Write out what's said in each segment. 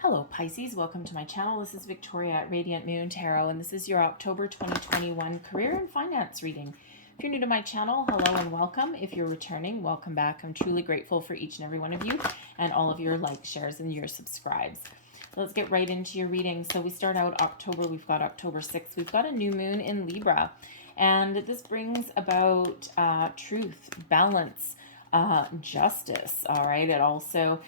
Hello Pisces, welcome to my channel. This is Victoria at Radiant Moon Tarot, and this is your October 2021 career and finance reading. If you're new to my channel, hello and welcome. If you're returning, welcome back. I'm truly grateful for each and every one of you and all of your likes, shares, and your subscribes. Let's get right into your reading. So we start out October, we've got October 6th, we've got a new moon in Libra, and this brings about truth, balance, justice. All right, it also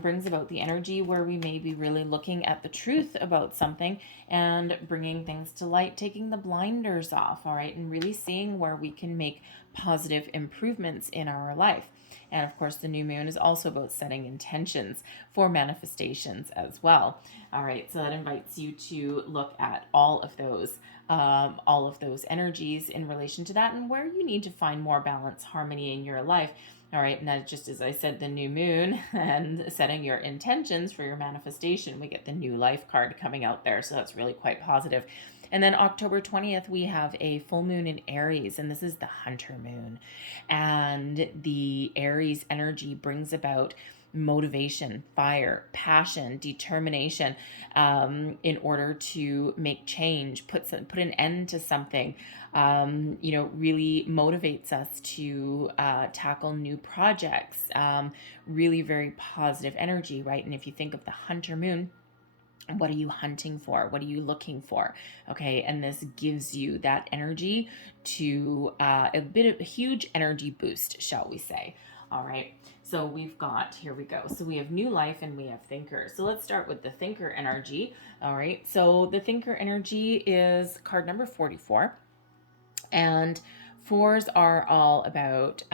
brings about the energy where we may be really looking at the truth about something and bringing things to light, taking the blinders off, all right, and really seeing where we can make positive improvements in our life. And of course, the new moon is also about setting intentions for manifestations as well. All right, so that invites you to look at all of those energies in relation to that and where you need to find more balance, harmony in your life. All right, and that just as I said, the new moon and setting your intentions for your manifestation, we get the new life card coming out there. So that's really quite positive. And then October 20th, we have a full moon in Aries, and this is the Hunter moon. And the Aries energy brings about motivation, fire, passion, determination in order to make change, put an end to something, really motivates us to tackle new projects, really very positive energy, right? And if you think of the Hunter moon, what are you hunting for? What are you looking for? Okay, and this gives you that energy to a huge energy boost, shall we say. All right, so we've got, here we go. So we have new life and we have thinker. So let's start with the thinker energy. All right, so the thinker energy is card number 44. And fours are all about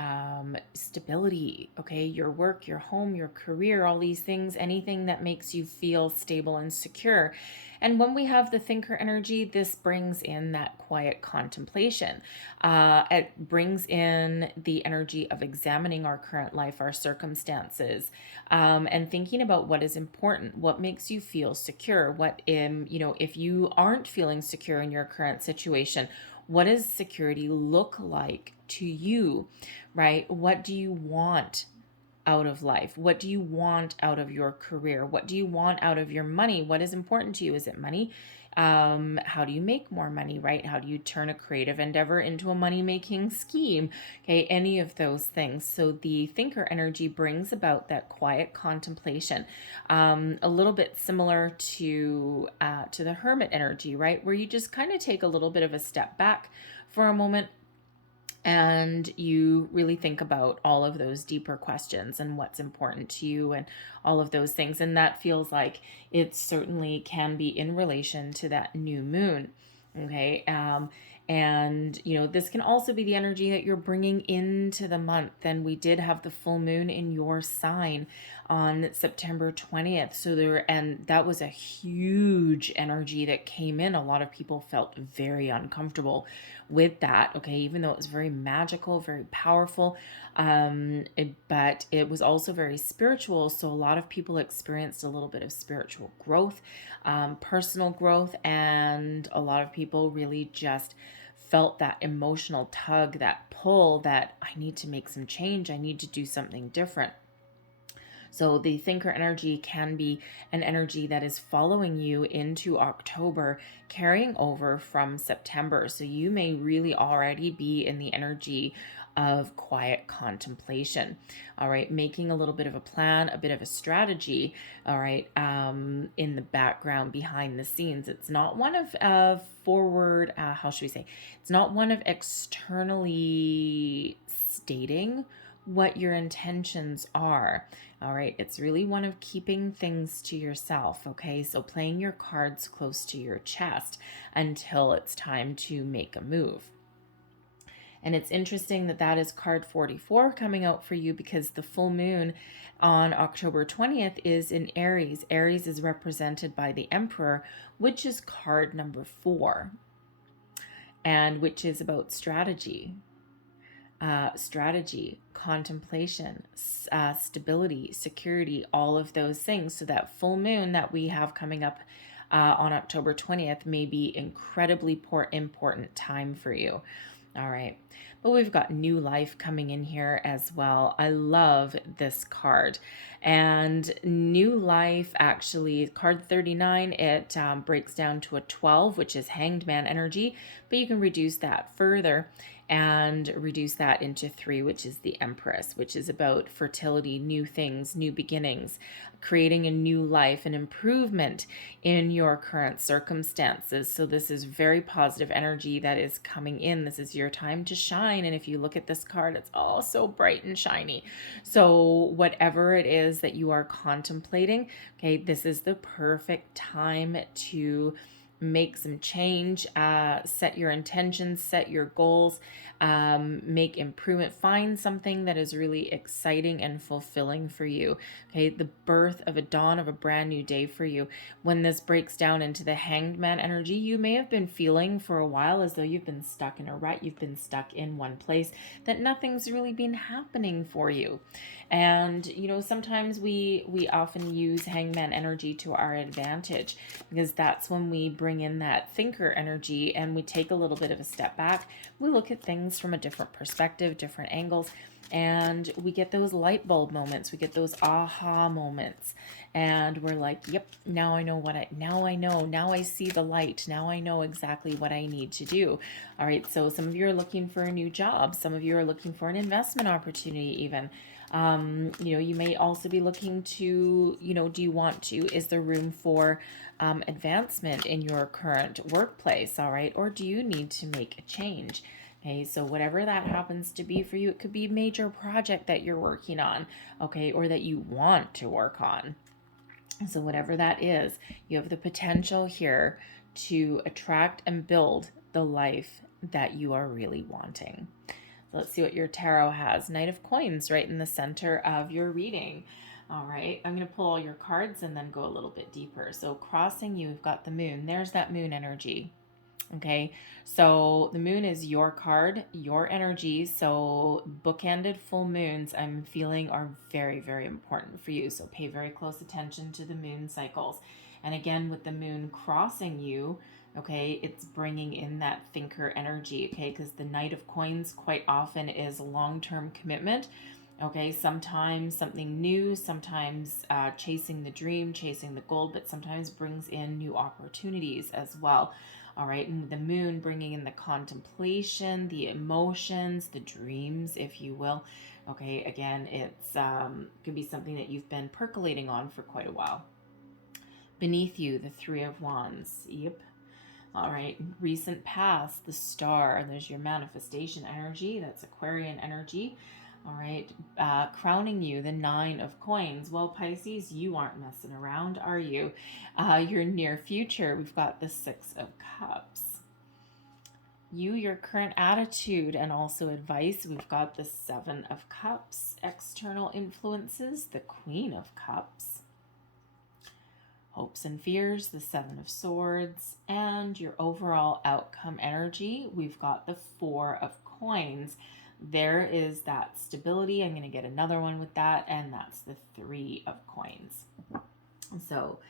stability, okay? Your work, your home, your career, all these things, anything that makes you feel stable and secure. And when we have the thinker energy, this brings in that quiet contemplation. It brings in the energy of examining our current life, our circumstances, and thinking about what is important, what makes you feel secure, what, if you aren't feeling secure in your current situation, what does security look like to you, right? What do you want out of life? What do you want out of your career? What do you want out of your money? What is important to you? Is it money? How do you make more money, right? How do you turn a creative endeavor into a money-making scheme? Okay, any of those things. So the thinker energy brings about that quiet contemplation, a little bit similar to the hermit energy, right? Where you just kind of take a little bit of a step back for a moment and you really think about all of those deeper questions and what's important to you and all of those things. And that feels like it certainly can be in relation to that new moon. Okay. And this can also be the energy that you're bringing into the month. And we did have the full moon in your sign on September 20th. So that was a huge energy that came in. A lot of people felt very uncomfortable with that. Okay. Even though it was very magical, very powerful, but it was also very spiritual. So a lot of people experienced a little bit of spiritual growth, personal growth, and a lot of people really just felt that emotional tug, that pull, that I need to make some change. I need to do something different. So the thinker energy can be an energy that is following you into October, carrying over from September. So you may really already be in the energy of quiet contemplation. All right, making a little bit of a plan, a bit of a strategy. All right, in the background, behind the scenes. It's not one of forward. How should we say? It's not one of externally stating what your intentions are. All right, it's really one of keeping things to yourself. Okay, so playing your cards close to your chest until it's time to make a move. And it's interesting that that is card 44 coming out for you, because the full moon on October 20th is in Aries. Aries is represented by the Emperor, which is card number 4, and which is about strategy. Contemplation, stability, security, all of those things. So that full moon that we have coming up on October 20th may be incredibly important time for you. All right. but we've got new life coming in here as well. I love this card. And new life, actually, card 39, it breaks down to a 12, which is Hanged Man energy, but you can reduce that further and reduce that into 3, which is the Empress, which is about fertility, new things, new beginnings, creating a new life, an improvement in your current circumstances. So this is very positive energy that is coming in. This is your time to shine. And if you look at this card, it's all so bright and shiny. So whatever it is that you are contemplating, okay, this is the perfect time to make some change, set your intentions, set your goals, make improvement, find something that is really exciting and fulfilling for you. Okay, the birth of a dawn of a brand new day for you. When this breaks down into the Hanged Man energy, you may have been feeling for a while as though you've been stuck in a rut, you've been stuck in one place, that nothing's really been happening for you. And sometimes we often use Hangman energy to our advantage, because that's when we bring in that thinker energy and we take a little bit of a step back. We look at things from a different perspective, different angles, and we get those light bulb moments. We get those aha moments, and we're like, yep, now I know now I see the light. Now I know exactly what I need to do. All right. So some of you are looking for a new job. Some of you are looking for an investment opportunity even. You may also be looking to, is there room for advancement in your current workplace? All right. Or do you need to make a change? Okay, so whatever that happens to be for you, it could be a major project that you're working on, okay, or that you want to work on. So whatever that is, you have the potential here to attract and build the life that you are really wanting. So let's see what your tarot has. Knight of Coins right in the center of your reading. All right, I'm going to pull all your cards and then go a little bit deeper. So crossing you, we've got the moon. There's that moon energy. Okay, so the moon is your card, your energy. So bookended full moons, I'm feeling, are very, very important for you. So pay very close attention to the moon cycles. And again, with the moon crossing you, okay, it's bringing in that thinker energy, okay, because the Knight of Coins quite often is long-term commitment. Okay, sometimes something new, sometimes chasing the dream, chasing the goal, but sometimes brings in new opportunities as well. All right, and the moon bringing in the contemplation, the emotions, the dreams, if you will. Okay, again, it's could be something that you've been percolating on for quite a while. Beneath you, the Three of Wands. Yep. All right, recent past, the Star. There's your manifestation energy. That's Aquarian energy. All right, crowning you, the Nine of Coins. Well, Pisces, you aren't messing around, are you? Your near future, we've got the Six of Cups. You, your current attitude and also advice, we've got the Seven of Cups. External influences, the Queen of Cups. Hopes and fears, the Seven of Swords. And your overall outcome energy, we've got the Four of Coins. There is that stability. I'm going to get another one with that, and that's the Three of Coins. So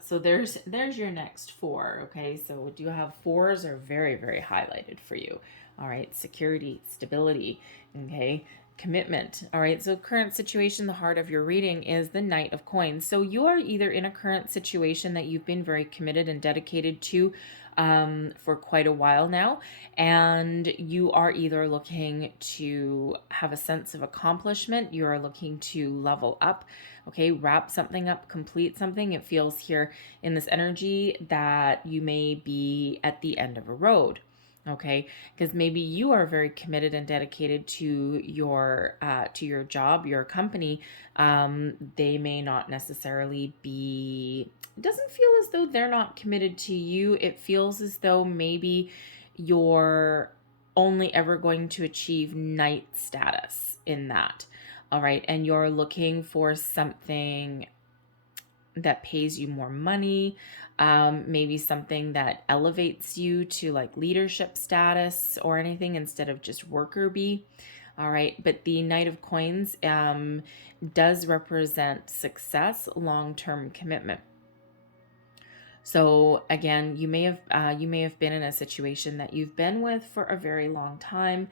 so there's your next four. Okay, so do you have fours are very, very highlighted for you. All right, security, stability, okay, commitment. All right, so current situation, the heart of your reading is the Knight of Coins. So you are either in a current situation that you've been very committed and dedicated to for quite a while now, and you are either looking to have a sense of accomplishment, you are looking to level up, okay, wrap something up, complete something. It feels here in this energy that you may be at the end of a road. Okay, because maybe you are very committed and dedicated to your job, your company. They may not necessarily be. It doesn't feel as though they're not committed to you. It feels as though maybe you're only ever going to achieve knight status in that. All right, and you're looking for something that pays you more money, maybe something that elevates you to like leadership status or anything instead of just worker bee. All right, but the Knight of Coins does represent success, long-term commitment. So again, you may have been in a situation that you've been with for a very long time,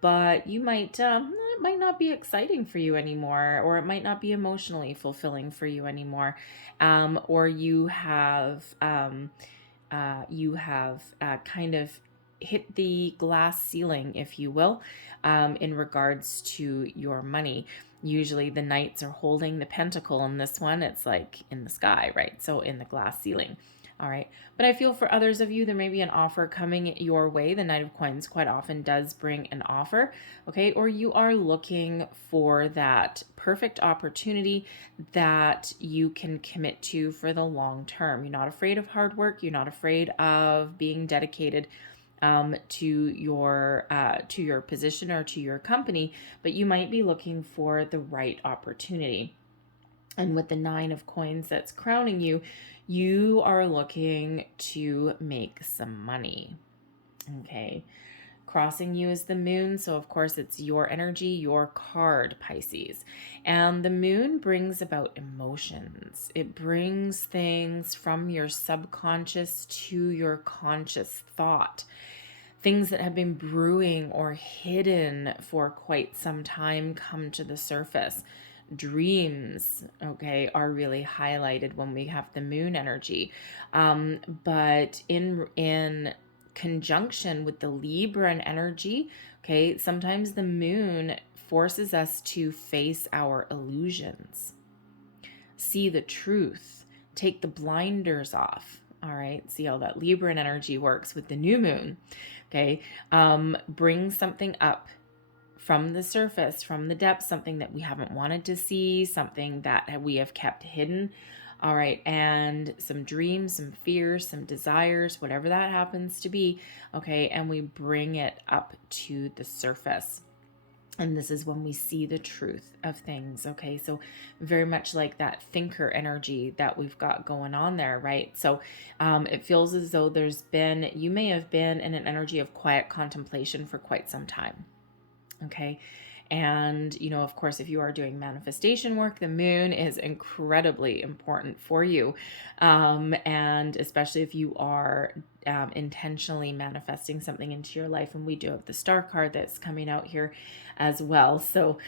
but you might it might not be exciting for you anymore, or it might not be emotionally fulfilling for you anymore, or you have kind of hit the glass ceiling, if you will, in regards to your money. Usually the knights are holding the pentacle. In this one, it's like in the sky, right? So in the glass ceiling. All right. But I feel for others of you, there may be an offer coming your way. The Knight of Coins quite often does bring an offer. Okay. Or you are looking for that perfect opportunity that you can commit to for the long term. You're not afraid of hard work. You're not afraid of being dedicated to your position or to your company, but you might be looking for the right opportunity. And with the 9 of Coins that's crowning you, you are looking to make some money. Okay. Crossing you is the moon, so of course it's your energy, your card, Pisces. And the moon brings about emotions. It brings things from your subconscious to your conscious thought. Things that have been brewing or hidden for quite some time come to the surface. Dreams, okay, are really highlighted when we have the moon energy. But in conjunction with the Libra energy, okay, sometimes the moon forces us to face our illusions, see the truth, take the blinders off. All right, see how that Libra energy works with the new moon. Okay, bring something up from the surface, from the depths, something that we haven't wanted to see, something that we have kept hidden. All right, and some dreams, some fears, some desires, whatever that happens to be. Okay, and we bring it up to the surface. And this is when we see the truth of things. Okay, so very much like that thinker energy that we've got going on there, right? So it feels as though you may have been in an energy of quiet contemplation for quite some time. Okay. And, of course, if you are doing manifestation work, the moon is incredibly important for you. And especially if you are intentionally manifesting something into your life. And we do have the star card that's coming out here as well. So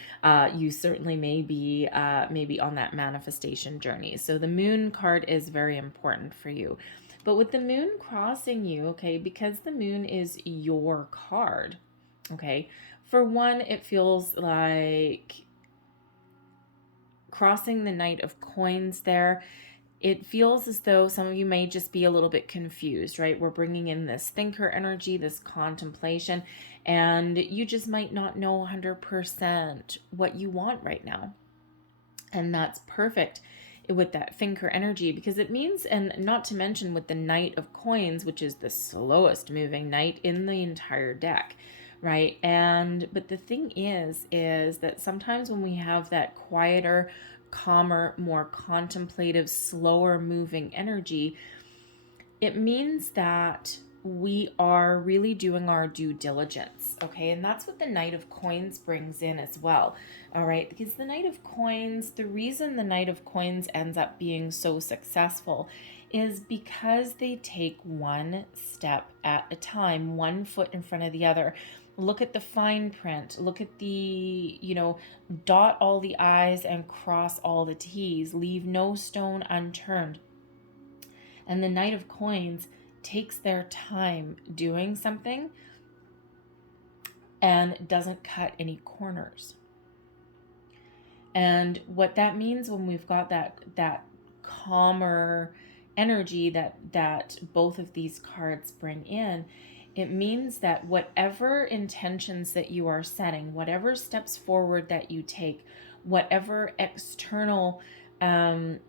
you certainly may be on that manifestation journey. So the moon card is very important for you. But with the moon crossing you, okay, because the moon is your card, okay, for one, it feels like crossing the Knight of Coins there. It feels as though some of you may just be a little bit confused, right? We're bringing in this thinker energy, this contemplation, and you just might not know 100% what you want right now. And that's perfect with that thinker energy, because it means, and not to mention with the Knight of Coins, which is the slowest moving knight in the entire deck, right? But the thing is that sometimes when we have that quieter, calmer, more contemplative, slower moving energy, it means that we are really doing our due diligence, okay? And that's what the Knight of Coins brings in as well, all right? Because the Knight of Coins, the reason the Knight of Coins ends up being so successful is because they take one step at a time, one foot in front of the other. Look at the fine print. Look at the, dot all the I's and cross all the T's. Leave no stone unturned. And the Knight of Coins takes their time doing something and doesn't cut any corners. And what that means when we've got that calmer energy that both of these cards bring in, it means that whatever intentions that you are setting, whatever steps forward that you take, whatever external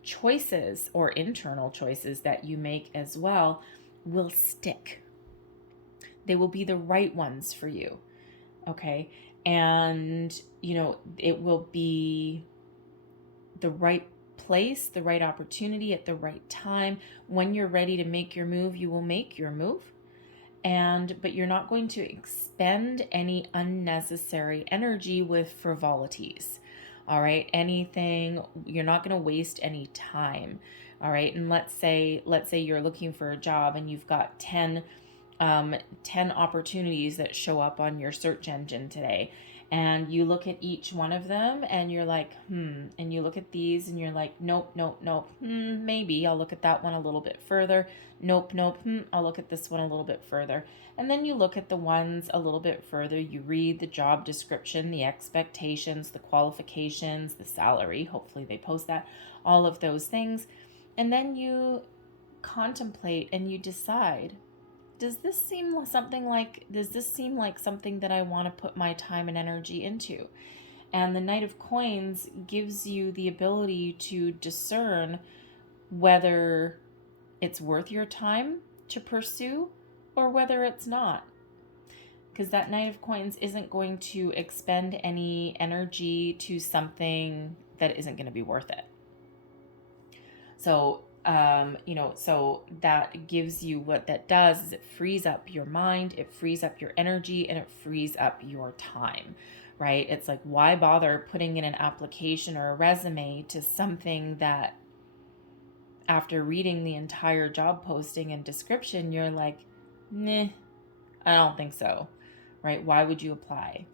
choices or internal choices that you make as well, will stick. They will be the right ones for you. Okay. And, it will be the right place, the right opportunity at the right time. When you're ready to make your move, you will make your move. But you're not going to expend any unnecessary energy with frivolities. All right. Anything, you're not going to waste any time. All right. And let's say you're looking for a job and you've got 10 opportunities that show up on your search engine today. And you look at each one of them and you're like, and you look at these and you're like, nope, nope, nope. Maybe I'll look at that one a little bit further. Nope, nope. I'll look at this one a little bit further. And then you look at the ones a little bit further. You read the job description, the expectations, the qualifications, the salary. Hopefully they post that, all of those things. And then you contemplate and you decide, does this seem like something that I want to put my time and energy into? And the Knight of Coins gives you the ability to discern whether it's worth your time to pursue or whether it's not. Because that Knight of Coins isn't going to expend any energy to something that isn't going to be worth it. So so that gives you, what that does is it frees up your mind, it frees up your energy, and it frees up your time, right? It's like, why bother putting in an application or a resume to something that after reading the entire job posting and description, you're like, nah, I don't think so, right? Why would you apply?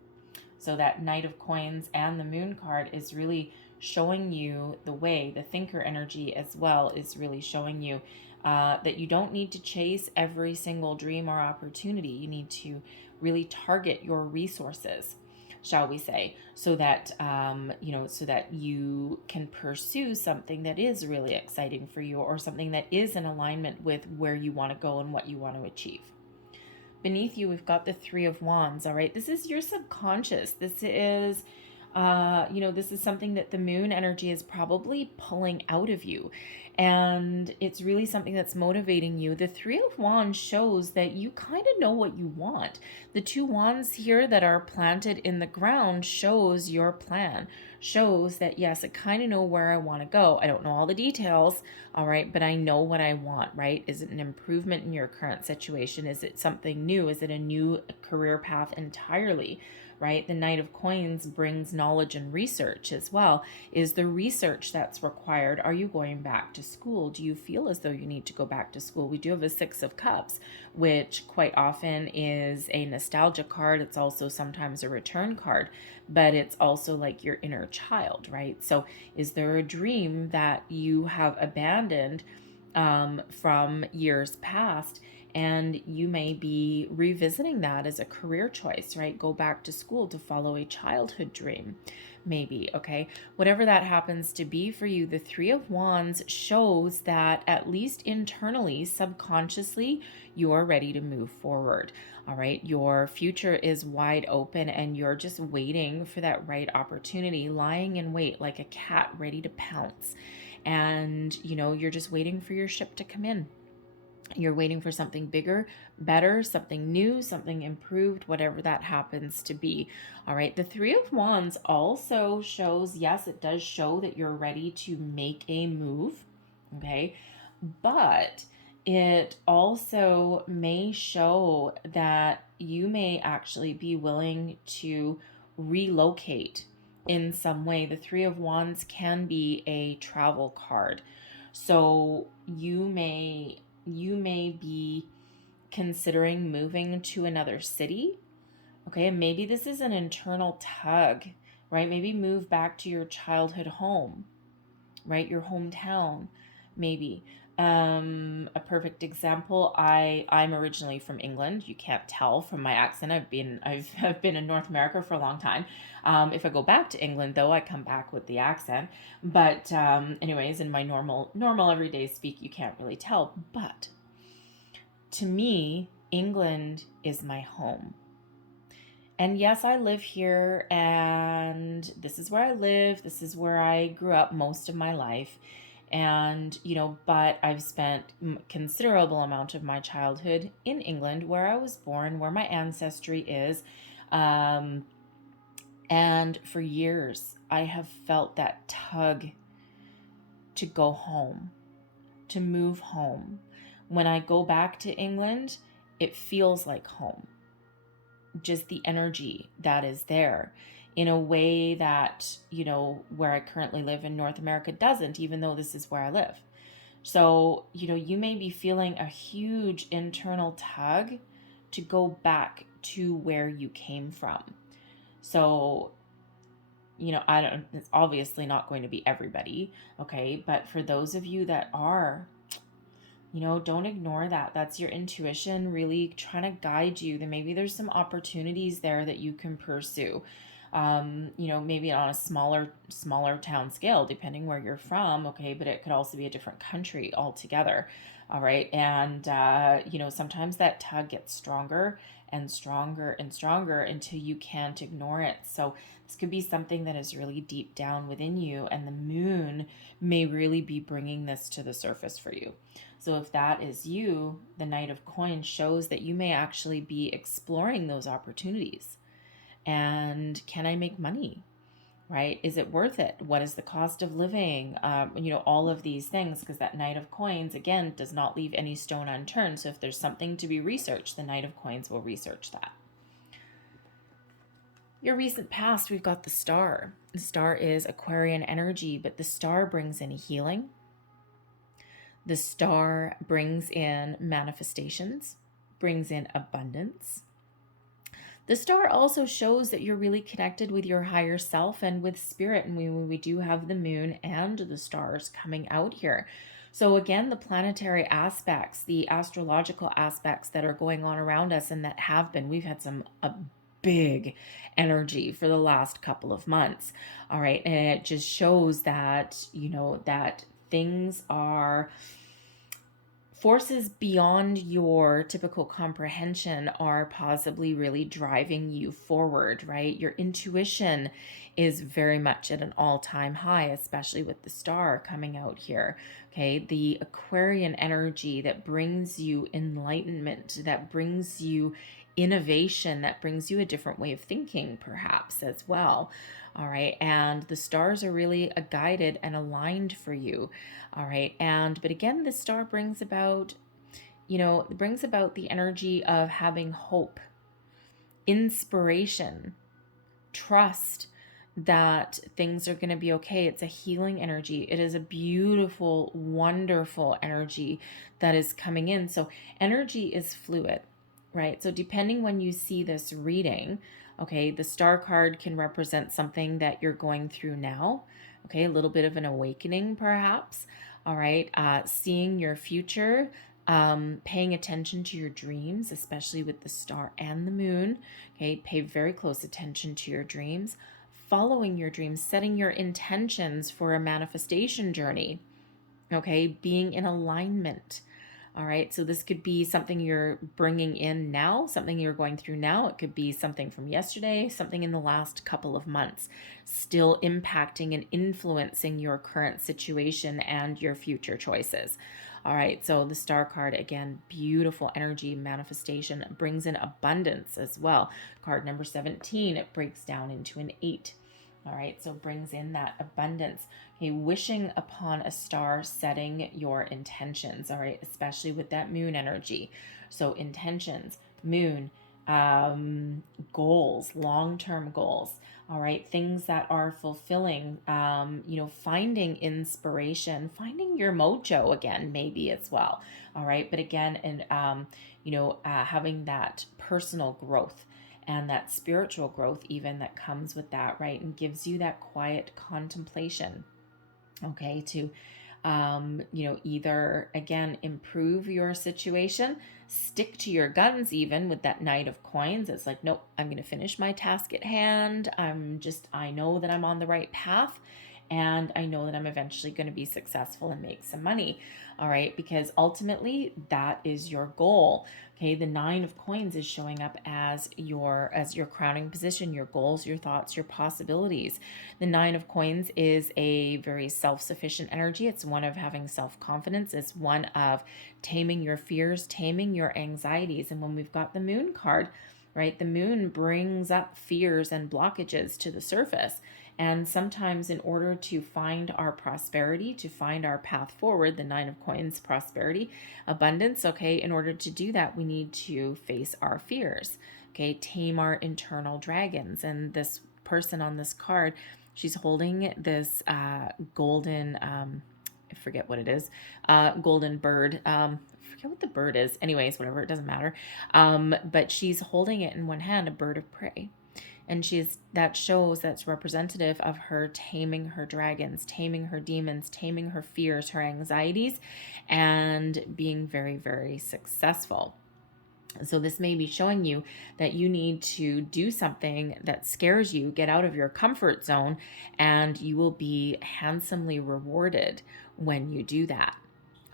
So that Knight of Coins and the Moon card is really showing you the way. The thinker energy as well is really showing you that you don't need to chase every single dream or opportunity. You need to really target your resources, shall we say, so that so that you can pursue something that is really exciting for you, or something that is in alignment with where you want to go and what you want to achieve. Beneath you, we've got the Three of Wands. All right, this is your subconscious. This is this is something that the moon energy is probably pulling out of you. And it's really something that's motivating you. The Three of Wands shows that you kind of know what you want. The two wands here that are planted in the ground shows your plan. Shows that, yes, I kind of know where I want to go. I don't know all the details, all right, but I know what I want, right? Is it an improvement in your current situation? Is it something new? Is it a new career path entirely? Right? The Knight of Coins brings knowledge and research as well. Is the research that's required? Are you going back to school? Do you feel as though you need to go back to school? We do have a Six of Cups, which quite often is a nostalgia card. It's also sometimes a return card, but it's also like your inner child, right? So is there a dream that you have abandoned from years past? And you may be revisiting that as a career choice, right? Go back to school to follow a childhood dream, maybe, okay? Whatever that happens to be for you, the Three of Wands shows that at least internally, subconsciously, you're ready to move forward, all right? Your future is wide open and you're just waiting for that right opportunity, lying in wait like a cat ready to pounce. And, you're just waiting for your ship to come in. You're waiting for something bigger, better, something new, something improved, whatever that happens to be. All right. The Three of Wands also shows, yes, it does show that you're ready to make a move. Okay. But it also may show that you may actually be willing to relocate in some way. The Three of Wands can be a travel card. So you may be considering moving to another city. Okay, and maybe this is an internal tug, right? Maybe move back to your childhood home, right? Your hometown, maybe. A perfect example, I'm originally from England. You can't tell from my accent. I've been in North America for a long time. If I go back to England, though, I come back with the accent. But anyways, in my normal everyday speak, you can't really tell. But to me, England is my home. And yes, I live here, and this is where I live. This is where I grew up most of my life. And, but I've spent considerable amount of my childhood in England, where I was born, where my ancestry is. And for years, I have felt that tug to go home, to move home. When I go back to England, it feels like home. Just the energy that is there. in a way that, you know, where I currently live in North America doesn't, even though this is where I live. So, you know, you may be feeling a huge internal tug to go back to where you came from. So, you know, it's obviously not going to be everybody, okay? But for those of you that are, you know, don't ignore that. That's your intuition really trying to guide you. Then maybe there's some opportunities there that you can pursue. You know, maybe on a smaller town scale, depending where you're from, okay, but it could also be a different country altogether. All right. And, you know, sometimes that tug gets stronger and stronger and stronger until you can't ignore it. So this could be something that is really deep down within you, and the moon may really be bringing this to the surface for you. So if that is you, the Knight of Coins shows that you may actually be exploring those opportunities. And can I make money? Right? Is it worth it? What is the cost of living? You know, all of these things, because that Knight of Coins, again, does not leave any stone unturned. So if there's something to be researched, the Knight of Coins will research that. Your recent past, we've got the Star. The Star is Aquarian energy, but the Star brings in healing. The Star brings in manifestations, brings in abundance. The Star also shows that you're really connected with your higher self and with spirit. And we do have the moon and the stars coming out here. So again, the planetary aspects, the astrological aspects that are going on around us and that have been, we've had some big energy for the last couple of months. All right. And it just shows that, you know, that things are, forces beyond your typical comprehension are possibly really driving you forward, right? Your intuition is very much at an all-time high, especially with the Star coming out here, okay? The Aquarian energy that brings you enlightenment, that brings you innovation, that brings you a different way of thinking, perhaps, as well. All right. And the stars are really guided and aligned for you. All right. But again, the Star brings about, you know, brings about the energy of having hope, inspiration, trust that things are going to be okay. It's a healing energy. It is a beautiful, wonderful energy that is coming in. So energy is fluid, right? So depending when you see this reading, okay, the Star card can represent something that you're going through now. Okay, a little bit of an awakening, perhaps. All right, seeing your future, paying attention to your dreams, especially with the Star and the moon. Okay, pay very close attention to your dreams, following your dreams, setting your intentions for a manifestation journey. Okay, being in alignment. All right, so this could be something you're bringing in now, something you're going through now. It could be something from yesterday, something in the last couple of months, still impacting and influencing your current situation and your future choices. All right, so the Star card, again, beautiful energy, manifestation, brings in abundance as well. Card number 17, it breaks down into an 8. All right, so brings in that abundance. Okay, wishing upon a star, setting your intentions. All right, especially with that moon energy. So intentions, moon, goals, long-term goals. All right, things that are fulfilling. You know, finding inspiration, finding your mojo again, maybe as well. All right, but again, and you know, having that personal growth and that spiritual growth even that comes with that, right? And gives you that quiet contemplation, okay, to, you know, either, again, improve your situation, stick to your guns even with that Knight of Coins. It's like, nope, I'm going to finish my task at hand. I know that I'm on the right path, and I know that I'm eventually going to be successful and make some money. All right, because ultimately that is your goal. Okay, the 9 of Coins is showing up as your crowning position, your goals, your thoughts, your possibilities. The 9 of Coins is a very self-sufficient energy. It's one of having self-confidence. It's one of taming your fears, taming your anxieties. And when we've got the Moon card, right, the moon brings up fears and blockages to the surface. And sometimes in order to find our prosperity, to find our path forward, the 9 of Coins, prosperity, abundance, okay, in order to do that, we need to face our fears, okay, tame our internal dragons. And this person on this card, she's holding this golden, I forget what it is, golden bird. I forget what the bird is. Anyways, whatever, it doesn't matter. But she's holding it in one hand, a bird of prey. And that's representative of her taming her dragons, taming her demons, taming her fears, her anxieties, and being very, very successful. So this may be showing you that you need to do something that scares you, get out of your comfort zone, and you will be handsomely rewarded when you do that.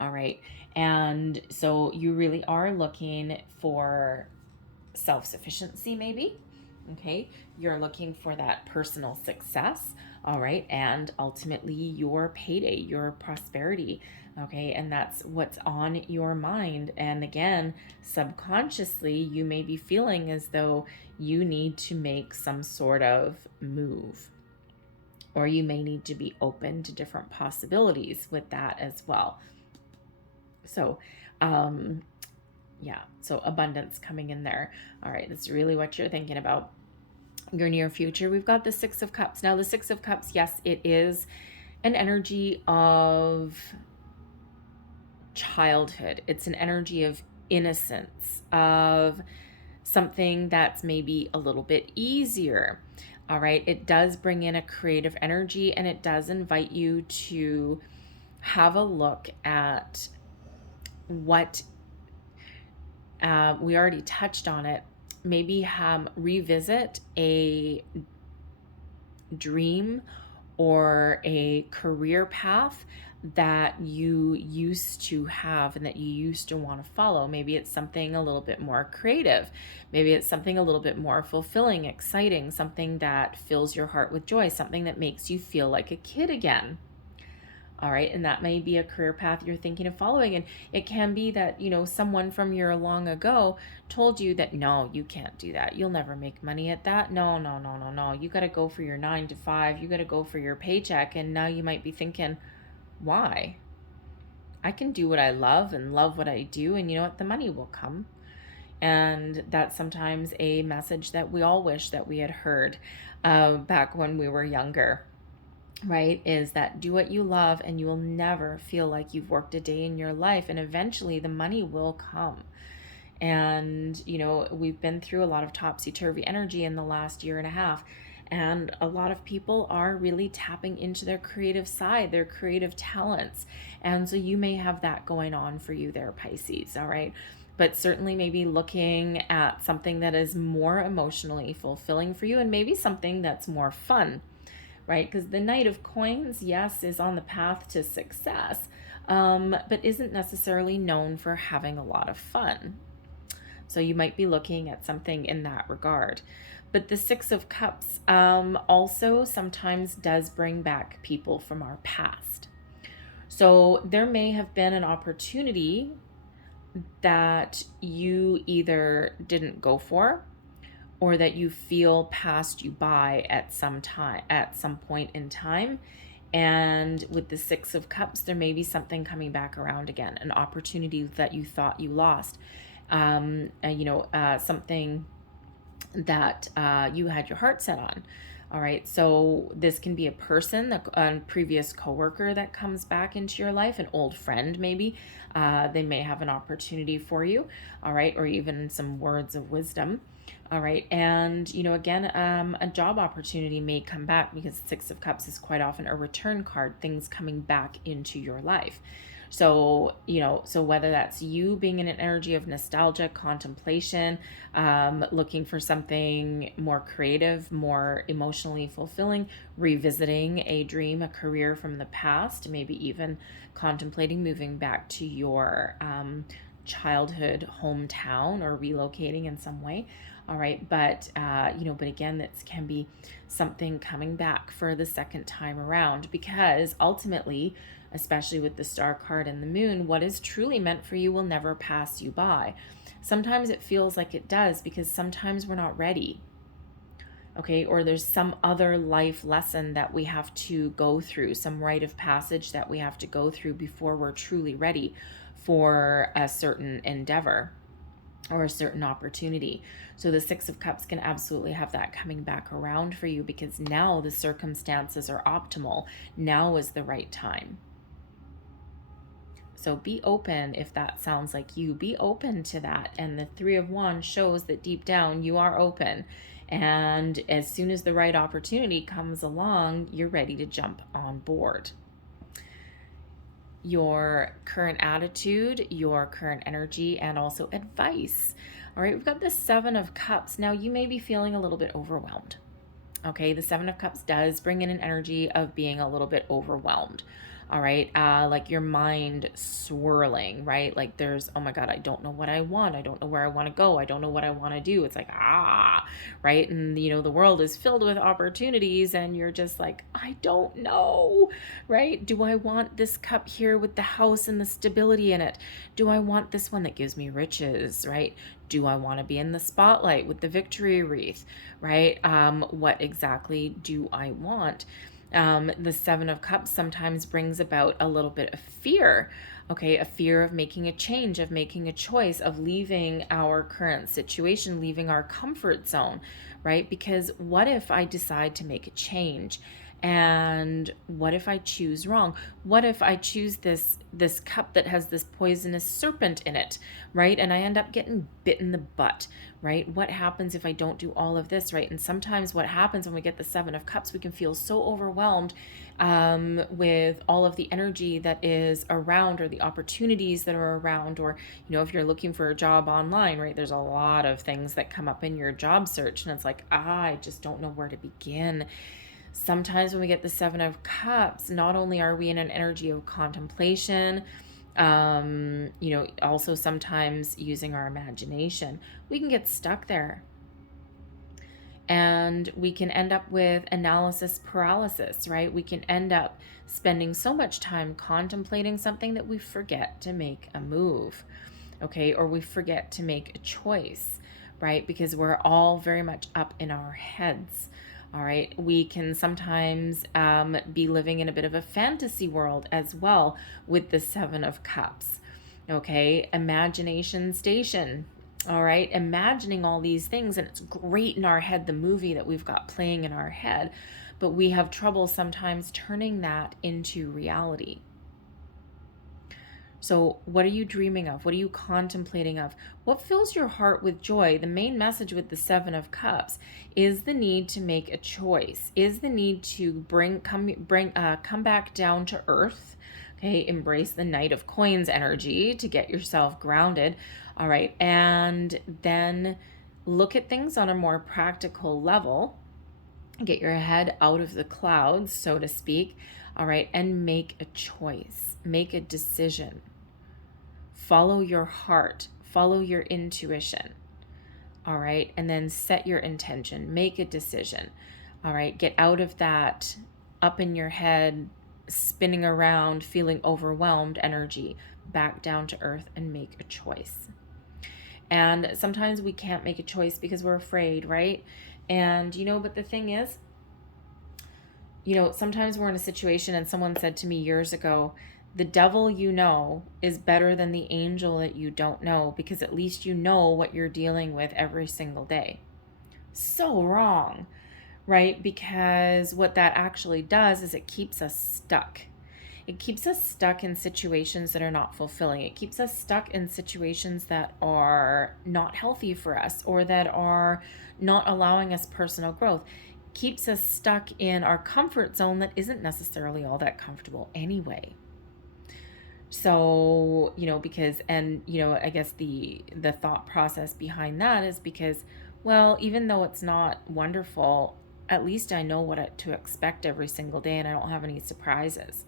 All right. And so you really are looking for self-sufficiency, maybe. Okay. You're looking for that personal success. All right. And ultimately your payday, your prosperity. Okay. And that's what's on your mind. And again, subconsciously, you may be feeling as though you need to make some sort of move, or you may need to be open to different possibilities with that as well. So, yeah, so abundance coming in there. All right, that's really what you're thinking about. Your near future, we've got the Six of Cups. Now, the Six of Cups, yes, it is an energy of childhood. It's an energy of innocence, of something that's maybe a little bit easier. All right, it does bring in a creative energy, and it does invite you to have a look at what we already touched on it. Maybe revisit a dream or a career path that you used to have and that you used to want to follow. Maybe it's something a little bit more creative. Maybe it's something a little bit more fulfilling, exciting, something that fills your heart with joy, something that makes you feel like a kid again. All right. And that may be a career path you're thinking of following. And it can be that, someone from your long ago told you that, no, you can't do that. You'll never make money at that. No. You got to go for your 9 to 5. You got to go for your paycheck. And now you might be thinking, why? I can do what I love and love what I do. And you know what? The money will come. And that's sometimes a message that we all wish that we had heard back when we were younger. Right, is that do what you love and you will never feel like you've worked a day in your life, and eventually the money will come. And we've been through a lot of topsy-turvy energy in the last year and a half, and a lot of people are really tapping into their creative side, their creative talents. And so you may have that going on for you there, Pisces. All right, but certainly maybe looking at something that is more emotionally fulfilling for you, and maybe something that's more fun. Right? Because the Knight of Coins, yes, is on the path to success, but isn't necessarily known for having a lot of fun. So you might be looking at something in that regard. But the Six of Cups also sometimes does bring back people from our past. So there may have been an opportunity that you either didn't go for, or that you feel passed you by at some point in time. And with the Six of Cups, there may be something coming back around again, an opportunity that you thought you lost, something that you had your heart set on. All right, so this can be a person, a previous coworker that comes back into your life, an old friend maybe. They may have an opportunity for you, all right, or even some words of wisdom. All right, and again, a job opportunity may come back, because Six of Cups is quite often a return card, things coming back into your life. So, so whether that's you being in an energy of nostalgia, contemplation, looking for something more creative, more emotionally fulfilling, revisiting a dream, a career from the past, maybe even contemplating moving back to your childhood hometown or relocating in some way. All right, but again, that can be something coming back for the second time around, because ultimately, especially with the Star card and the Moon, what is truly meant for you will never pass you by. Sometimes it feels like it does, because sometimes we're not ready. Okay, or there's some other life lesson that we have to go through, some rite of passage that we have to go through before we're truly ready for a certain endeavor. or a certain opportunity. So the Six of Cups can absolutely have that coming back around for you, because now the circumstances are optimal. Now is the right time. So be open. If that sounds like you, be open to that. And the Three of Wands shows that deep down you are open. And as soon as the right opportunity comes along, you're ready to jump on board. Your current attitude, your current energy, and also advice. All right, we've got the Seven of Cups. Now you may be feeling a little bit overwhelmed. Okay, the Seven of Cups does bring in an energy of being a little bit overwhelmed. All right, like your mind swirling, right? Like there's, oh my God, I don't know what I want. I don't know where I want to go. I don't know what I want to do. It's like, right? And, you know, the world is filled with opportunities and you're just like, I don't know, right? Do I want this cup here with the house and the stability in it? Do I want this one that gives me riches, right? Do I want to be in the spotlight with the victory wreath, right? What exactly do I want? The Seven of Cups sometimes brings about a little bit of fear, okay? A fear of making a change, of making a choice, of leaving our current situation, leaving our comfort zone, right? Because what if I decide to make a change? And what if I choose wrong? What if I choose this cup that has this poisonous serpent in it, right? And I end up getting bit in the butt, right? What happens if I don't do all of this, right? And sometimes what happens when we get the Seven of Cups, we can feel so overwhelmed with all of the energy that is around, or the opportunities that are around, or, you know, if you're looking for a job online, right? There's a lot of things that come up in your job search, and it's like, I just don't know where to begin. Sometimes when we get the Seven of Cups, not only are we in an energy of contemplation, you know, also sometimes using our imagination, we can get stuck there. And we can end up with analysis paralysis, right? We can end up spending so much time contemplating something that we forget to make a move, okay? Or we forget to make a choice, right? Because we're all very much up in our heads. All right, we can sometimes be living in a bit of a fantasy world as well with the Seven of Cups. Okay, imagination station. All right, imagining all these things, and it's great in our head, the movie that we've got playing in our head, but we have trouble sometimes turning that into reality. So what are you dreaming of? What are you contemplating of? What fills your heart with joy? The main message with the Seven of Cups is the need to make a choice, is the need to come back down to earth. Okay, embrace the Knight of Coins energy to get yourself grounded. All right, and then look at things on a more practical level. Get your head out of the clouds, so to speak. All right, and make a choice, make a decision. Follow your heart, follow your intuition, all right? And then set your intention, make a decision, all right? Get out of that up in your head, spinning around, feeling overwhelmed energy, back down to earth and make a choice. And sometimes we can't make a choice because we're afraid, right? And, you know, but the thing is, you know, sometimes we're in a situation, and someone said to me years ago, the devil you know is better than the angel that you don't know, because at least you know what you're dealing with every single day. So wrong, right? Because what that actually does is it keeps us stuck. It keeps us stuck in situations that are not fulfilling. It keeps us stuck in situations that are not healthy for us, or that are not allowing us personal growth. It keeps us stuck in our comfort zone that isn't necessarily all that comfortable anyway. So, you know, because, and, you know, I guess the thought process behind that is because, well, even though it's not wonderful, at least I know what to expect every single day, and I don't have any surprises.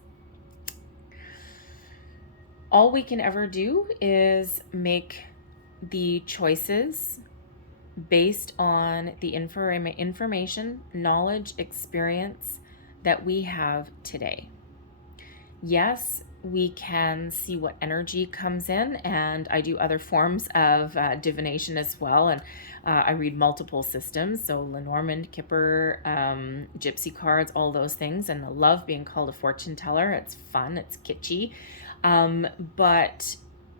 All we can ever do is make the choices based on the information, knowledge, experience that we have today. Yes, we can see what energy comes in, and I do other forms of divination as well, and I read multiple systems, so Lenormand, Kipper, Gypsy cards, all those things, and I love being called a fortune teller. It's fun, it's kitschy, but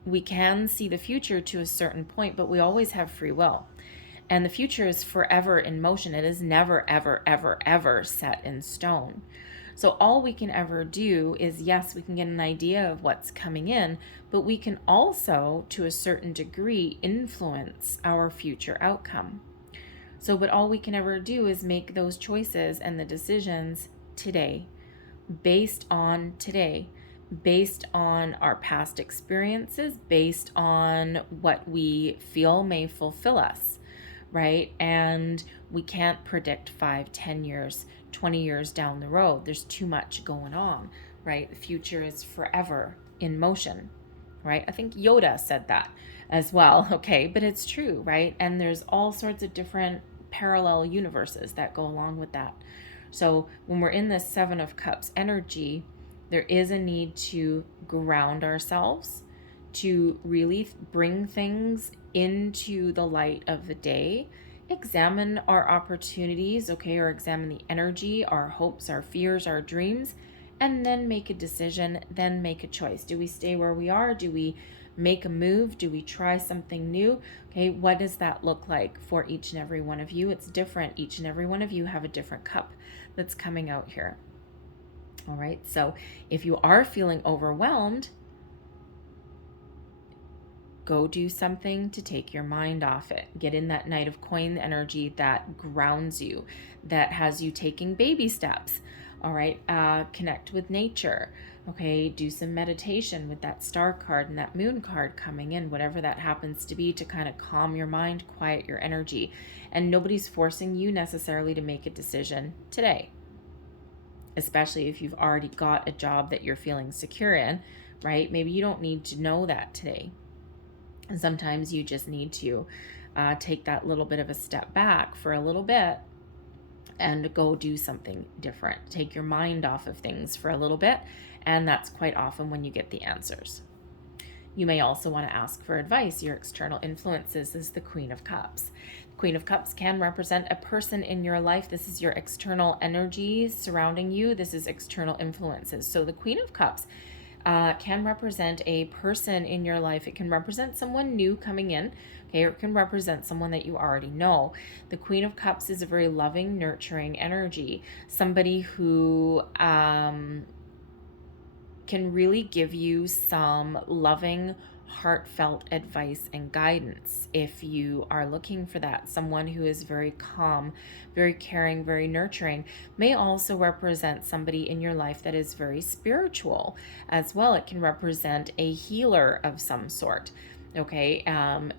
we can see the future to a certain point, but we always have free will. And the future is forever in motion. It is never, ever, ever, ever set in stone. So all we can ever do is, yes, we can get an idea of what's coming in, but we can also, to a certain degree, influence our future outcome. So, but all we can ever do is make those choices and the decisions today, based on today, based on our past experiences, based on what we feel may fulfill us, right? And we can't predict 5, 10 years, 20 years down the road. There's too much going on, right? The future is forever in motion, right? I think Yoda said that as well, okay? But it's true, right? And there's all sorts of different parallel universes that go along with that. So when we're in this Seven of Cups energy, there is a need to ground ourselves, to really bring things into the light of the day, examine our opportunities, okay, or examine the energy, our hopes, our fears, our dreams, and then make a decision, then make a choice. Do we stay where we are? Do we make a move? Do we try something new? Okay, what does that look like for each and every one of you? It's different. Each and every one of you have a different cup that's coming out here. All right, so if you are feeling overwhelmed, go do something to take your mind off it. Get in that Knight of Coin energy that grounds you, that has you taking baby steps. All right, connect with nature. Okay, do some meditation with that star card and that moon card coming in, whatever that happens to be, to kind of calm your mind, quiet your energy. And nobody's forcing you necessarily to make a decision today, especially if you've already got a job that you're feeling secure in, right? Maybe you don't need to know that today. And sometimes you just need to take that little bit of a step back for a little bit and go do something different. Take your mind off of things for a little bit, and that's quite often when you get the answers. You may also want to ask for advice. Your external influences is the Queen of Cups. Queen of Cups can represent a person in your life. This is your external energy surrounding you. This is external influences. So the Queen of Cups can represent a person in your life. It can represent someone new coming in, okay, or it can represent someone that you already know. The Queen of Cups is a very loving, nurturing energy. Somebody who can really give you some loving, heartfelt advice and guidance if you are looking for that. Someone who is very calm, very caring, very nurturing. May also represent somebody in your life that is very spiritual as well. It can represent a healer of some sort, okay,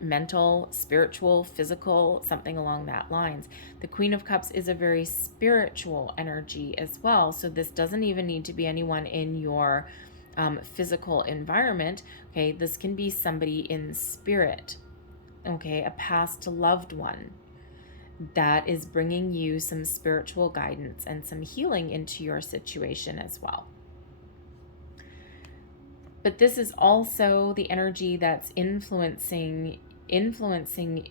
mental, spiritual, physical, something along that lines. The Queen of Cups is a very spiritual energy as well. So this doesn't even need to be anyone in your physical environment. Okay, this can be somebody in spirit, okay, a past loved one that is bringing you some spiritual guidance and some healing into your situation as well. But this is also the energy that's influencing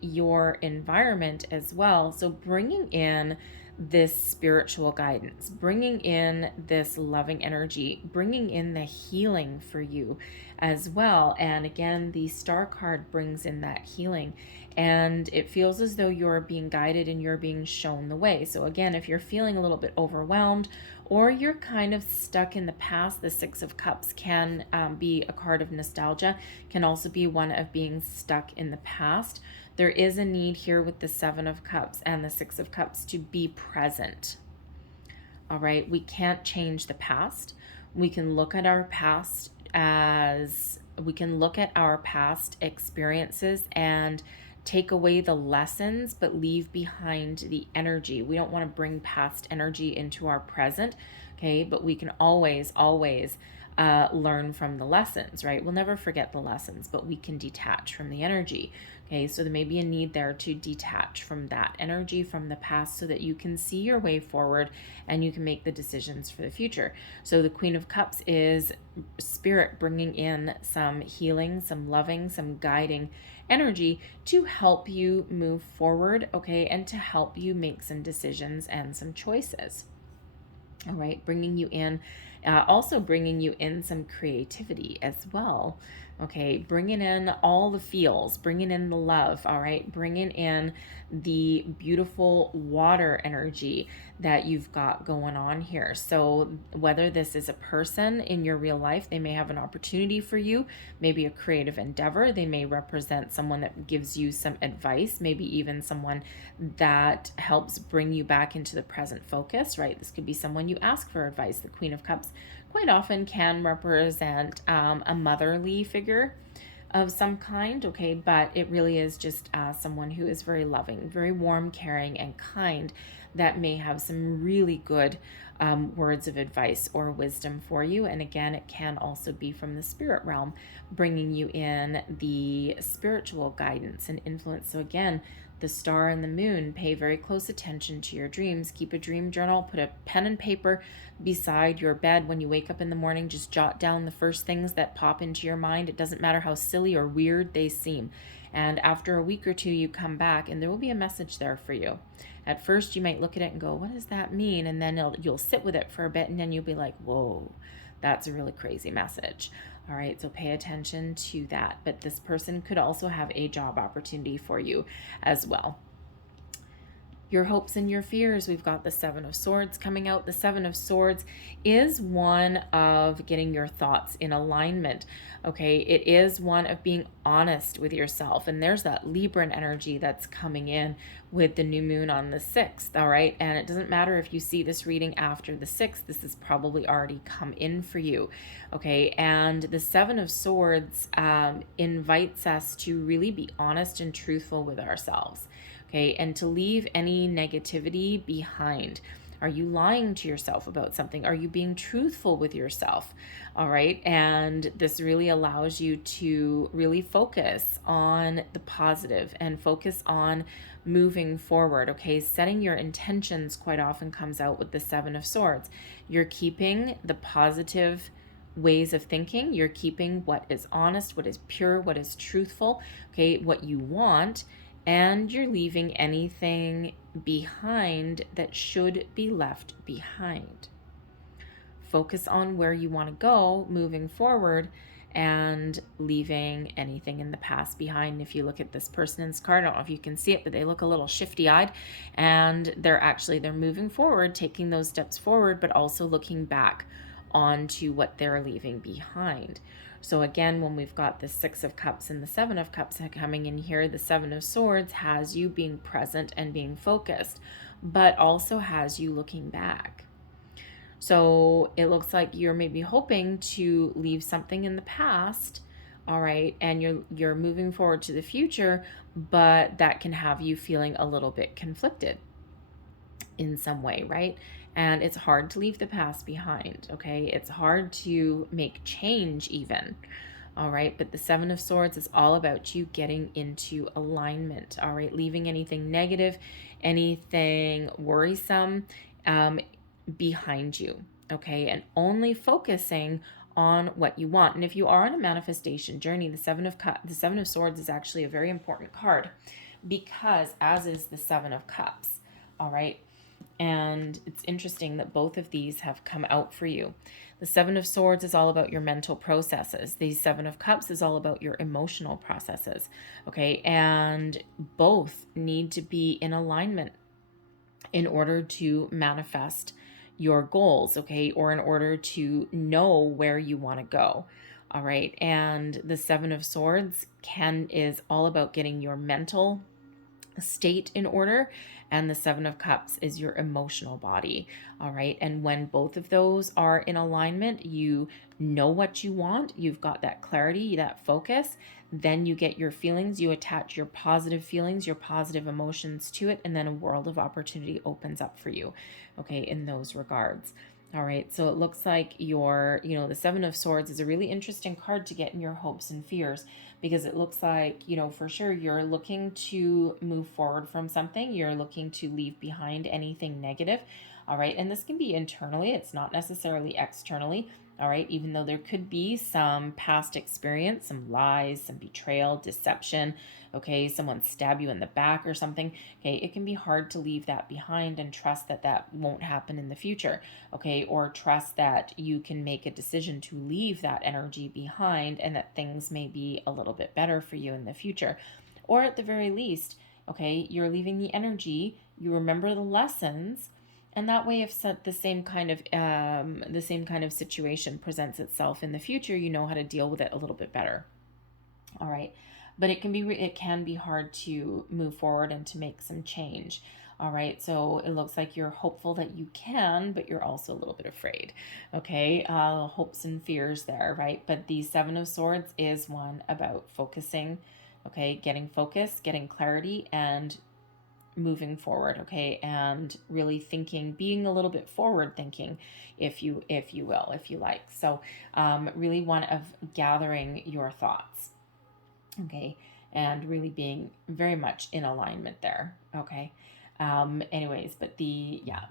your environment as well. So bringing in this spiritual guidance, bringing in this loving energy, bringing in the healing for you as well. And again, the star card brings in that healing, and it feels as though you're being guided and you're being shown the way. So again, if you're feeling a little bit overwhelmed, or you're kind of stuck in the past, the Six of Cups can be a card of nostalgia, can also be one of being stuck in the past. There is a need here with the Seven of Cups and the Six of Cups to be present. All right, we can't change the past. We can look at our past experiences and take away the lessons, but leave behind the energy. We don't want to bring past energy into our present, okay? But we can always learn from the lessons, right? We'll never forget the lessons, but we can detach from the energy, okay? So there may be a need there to detach from that energy from the past so that you can see your way forward and you can make the decisions for the future. So the Queen of Cups is spirit bringing in some healing, some loving, some guiding energy to help you move forward, okay, and to help you make some decisions and some choices. All right, bringing you in, also bringing you in some creativity as well. Okay, bringing in all the feels, bringing in the love, all right, bringing in the beautiful water energy that you've got going on here. So whether this is a person in your real life, they may have an opportunity for you, maybe a creative endeavor. They may represent someone that gives you some advice, maybe even someone that helps bring you back into the present focus, right? This could be someone you ask for advice. The Queen of Cups quite often can represent a motherly figure of some kind, okay, but it really is just someone who is very loving, very warm, caring, and kind, that may have some really good words of advice or wisdom for you. And again, it can also be from the spirit realm, bringing you in the spiritual guidance and influence. So again, the star and the moon, pay very close attention to your dreams. Keep a dream journal, put a pen and paper beside your bed. When you wake up in the morning, just jot down the first things that pop into your mind. It doesn't matter how silly or weird they seem. And after a week or two, you come back and there will be a message there for you. At first, you might look at it and go, what does that mean? And then you'll sit with it for a bit, and then you'll be like, whoa, that's a really crazy message. All right, so pay attention to that. But this person could also have a job opportunity for you as well. Your hopes and your fears, we've got the Seven of Swords coming out. The Seven of Swords is one of getting your thoughts in alignment, okay? It is one of being honest with yourself, and there's that Libran energy that's coming in with the new moon on the 6th, all right? And it doesn't matter if you see this reading after the 6th, this has probably already come in for you, okay? And the Seven of Swords invites us to really be honest and truthful with ourselves. Okay, and to leave any negativity behind. Are you lying to yourself about something? Are you being truthful with yourself? All right, and this really allows you to really focus on the positive and focus on moving forward. Okay, setting your intentions quite often comes out with the Seven of Swords. You're keeping the positive ways of thinking. You're keeping what is honest, what is pure, what is truthful, okay, what you want. And you're leaving anything behind that should be left behind. Focus on where you want to go moving forward and leaving anything in the past behind. If you look at this person in this card, I don't know if you can see it, but they look a little shifty-eyed, and they're moving forward, taking those steps forward, but also looking back onto what they're leaving behind. So again, when we've got the Six of Cups and the Seven of Cups coming in here, the Seven of Swords has you being present and being focused, but also has you looking back. So it looks like you're maybe hoping to leave something in the past, all right, and you're moving forward to the future, but that can have you feeling a little bit conflicted in some way, right? And it's hard to leave the past behind, okay? It's hard to make change even, all right? But the Seven of Swords is all about you getting into alignment, all right? Leaving anything negative, anything worrisome behind you, okay? And only focusing on what you want. And if you are on a manifestation journey, the Seven of Swords is actually a very important card, because as is the Seven of Cups, all right? And it's interesting that both of these have come out for you. The Seven of Swords is all about your mental processes. The Seven of Cups is all about your emotional processes, okay? And both need to be in alignment in order to manifest your goals, okay? Or in order to know where you want to go, all right? And the Seven of Swords is all about getting your mental state in order, and the Seven of Cups is your emotional body, all right? And when both of those are in alignment, you know what you want, you've got that clarity, that focus, then you get your feelings, you attach your positive feelings, your positive emotions to it, and then a world of opportunity opens up for you, okay, in those regards. All right, so it looks like the Seven of Swords is a really interesting card to get in your hopes and fears, because it looks like, for sure you're looking to move forward from something. You're looking to leave behind anything negative. All right, and this can be internally. It's not necessarily externally. All right, even though there could be some past experience, some lies, some betrayal, deception, okay, someone stab you in the back or something, okay, it can be hard to leave that behind and trust that that won't happen in the future, okay, or trust that you can make a decision to leave that energy behind and that things may be a little bit better for you in the future. Or at the very least, okay, you're leaving the energy, you remember the lessons, and that way, if the same kind of situation presents itself in the future, you know how to deal with it a little bit better. All right, but it can be hard to move forward and to make some change. All right, so it looks like you're hopeful that you can, but you're also a little bit afraid. Okay, hopes and fears there, right? But the Seven of Swords is one about focusing. Okay, getting focused, getting clarity, and moving forward, okay, and really thinking, being a little bit forward thinking, if you will, if you like. So really one of gathering your thoughts, okay, and really being very much in alignment there, okay. Anyways, but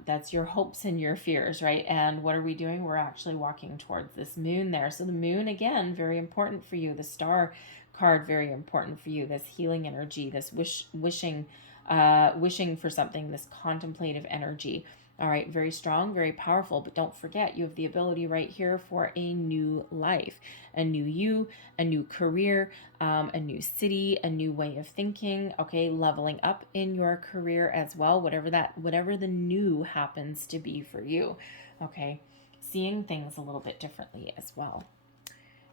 that's your hopes and your fears, right? And what are we doing? We're actually walking towards this moon there. So the moon, again, very important for you. The star card, very important for you. This healing energy, this wishing for something, this contemplative energy. All right, very strong, very powerful, but don't forget you have the ability right here for a new life, a new you, a new career, a new city, a new way of thinking, okay, leveling up in your career as well, whatever the new happens to be for you, okay, seeing things a little bit differently as well.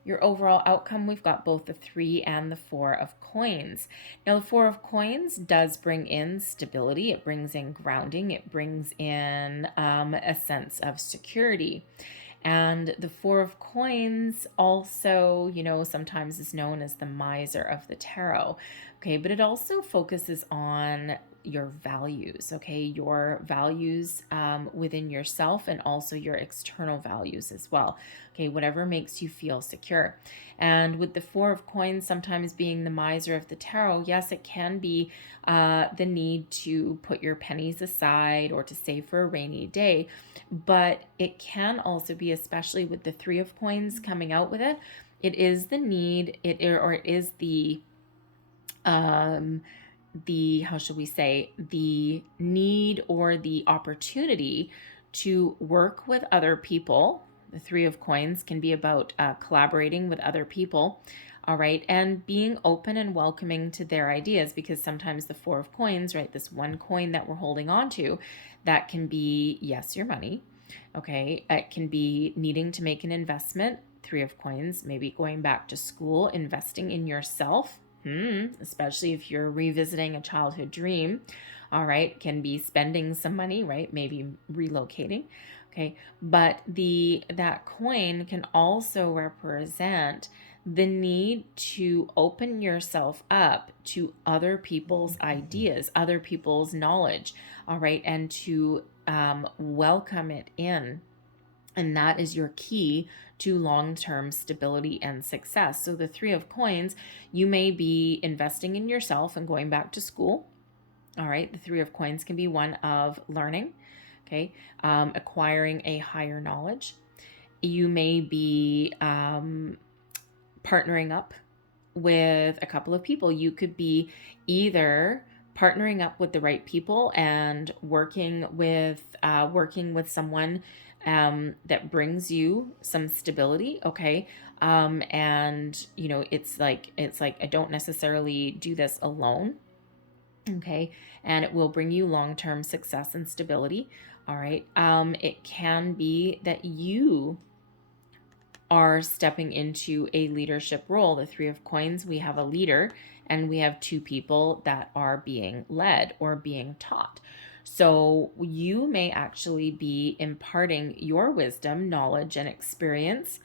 Your overall outcome, we've got both the 3 and the 4 of coins. Now, the 4 of coins does bring in stability. It brings in grounding. It brings in a sense of security. And the 4 of coins also, sometimes is known as the miser of the tarot. Okay, but it also focuses on your values, okay, your values within yourself and also your external values as well, okay, whatever makes you feel secure. And with the 4 of coins sometimes being the miser of the tarot, yes, it can be the need to put your pennies aside or to save for a rainy day, but it can also be, especially with the 3 of coins coming out with it, it is the need, it is the how should we say, the need or the opportunity to work with other people. The 3 of coins can be about collaborating with other people, all right, and being open and welcoming to their ideas, because sometimes the 4 of coins, right, this one coin that we're holding on to, that can be, yes, your money, okay, it can be needing to make an investment, 3 of coins, maybe going back to school, investing in yourself, especially if you're revisiting a childhood dream, all right, can be spending some money, right, maybe relocating, okay, but that coin can also represent the need to open yourself up to other people's ideas, other people's knowledge, all right, and to welcome it in. And that is your key to long-term stability and success. So the 3 of coins, you may be investing in yourself and going back to school. All right, the 3 of coins can be one of learning, okay, acquiring a higher knowledge. You may be partnering up with a couple of people. You could be either partnering up with the right people and working with someone that brings you some stability, okay, and it's like I don't necessarily do this alone, okay, and it will bring you long-term success and stability, all right. It can be that you are stepping into a leadership role. The 3 of coins, we have a leader and we have 2 people that are being led or being taught. So you may actually be imparting your wisdom, knowledge, and experience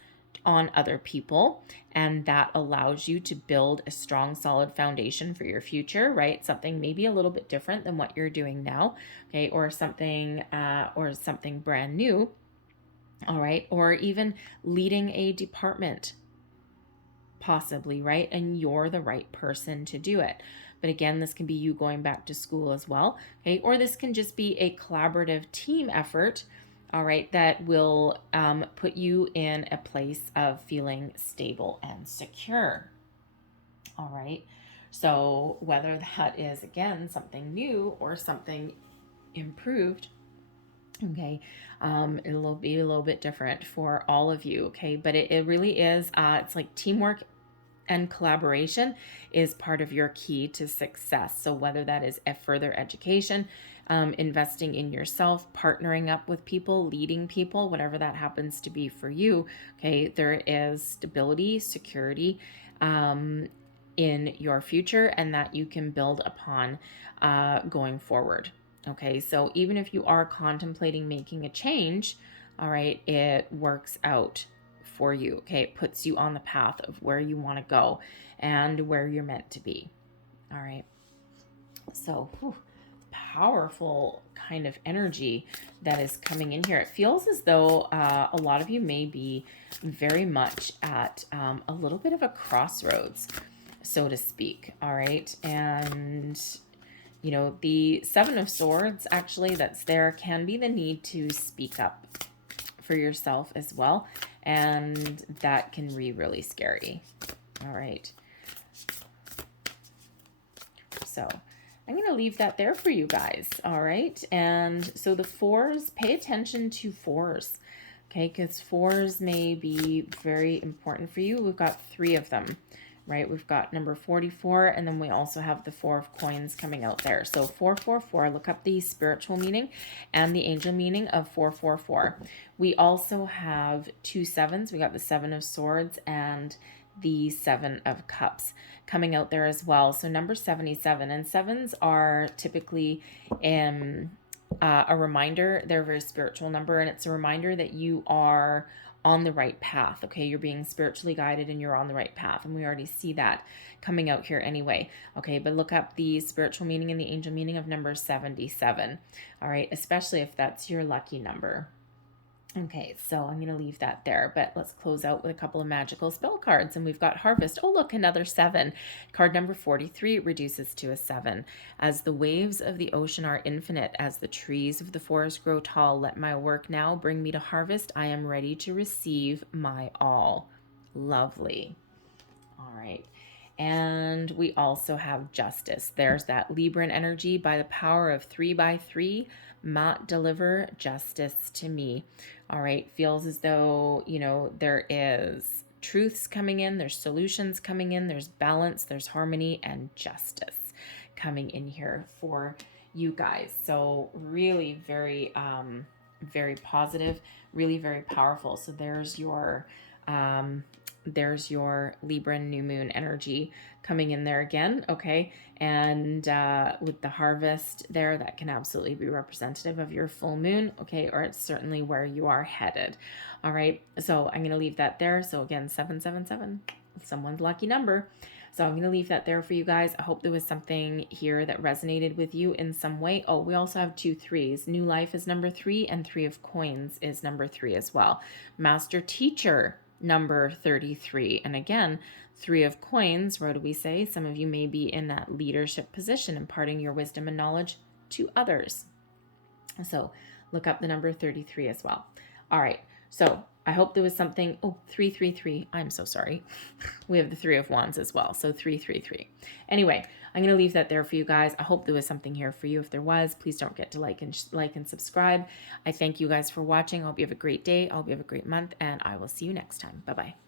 on other people, and that allows you to build a strong, solid foundation for your future, right? Something maybe a little bit different than what you're doing now, okay, or something brand new, all right, or even leading a department, possibly, right? And you're the right person to do it. But again, this can be you going back to school as well, okay? Or this can just be a collaborative team effort, all right, that will put you in a place of feeling stable and secure. All right. So whether that is, again, something new or something improved, okay, it'll be a little bit different for all of you, okay, but it really is, it's like teamwork and collaboration is part of your key to success. So whether that is a further education, investing in yourself, partnering up with people, leading people, whatever that happens to be for you, okay, there is stability, security in your future, and that you can build upon going forward. Okay, so even if you are contemplating making a change, all right, it works out for you. Okay, it puts you on the path of where you want to go and where you're meant to be. All right, so powerful kind of energy that is coming in here. It feels as though a lot of you may be very much at a little bit of a crossroads, so to speak. All right, and you know, the Seven of Swords, actually, that's there, can be the need to speak up for yourself as well. And that can be really scary. All right. So I'm going to leave that there for you guys. All right. And so the fours, pay attention to fours. Okay. Because fours may be very important for you. We've got 3 of them. Right, we've got number 44, and then we also have the 4 of coins coming out there. So 444, look up the spiritual meaning and the angel meaning of 444. We also have 2 sevens. We got the 7 of swords and the 7 of cups coming out there as well. So number 77, and sevens are typically a reminder. They're a very spiritual number, and it's a reminder that you are on the right path. Okay, you're being spiritually guided and you're on the right path, and we already see that coming out here anyway. Okay, but look up the spiritual meaning and the angel meaning of number 77. All right, especially if that's your lucky number. Okay, so I'm going to leave that there, but let's close out with a couple of magical spell cards. And we've got Harvest. Oh, look, another 7. Card number 43 reduces to a 7. As the waves of the ocean are infinite, as the trees of the forest grow tall, let my work now bring me to harvest. I am ready to receive my all. Lovely. All right. And we also have Justice. There's that Libran energy. By the power of 3 by 3, deliver justice to me. All right, feels as though, you know, there is truths coming in, there's solutions coming in, there's balance, there's harmony, and justice coming in here for you guys. So really very, very positive, really very powerful. So there's your Libra new moon energy coming in there again. Okay, and with the harvest there, that can absolutely be representative of your full moon. Okay, or it's certainly where you are headed. All right, so I'm going to leave that there. So again, 777, someone's lucky number. So I'm going to leave that there for you guys. I hope there was something here that resonated with you in some way. Oh, we also have 2 3s. New Life is number 3, and 3 of Coins is number 3 as well. Master Teacher, number 33. And again, 3 of Coins, what do we say? Some of you may be in that leadership position, imparting your wisdom and knowledge to others. So look up the number 33 as well. All right. So I hope there was something. Oh, 333. I'm so sorry. We have the 3 of Wands as well. So 333. Anyway, I'm going to leave that there for you guys. I hope there was something here for you. If there was, please don't forget to like and subscribe. I thank you guys for watching. I hope you have a great day. I hope you have a great month, and I will see you next time. Bye-bye.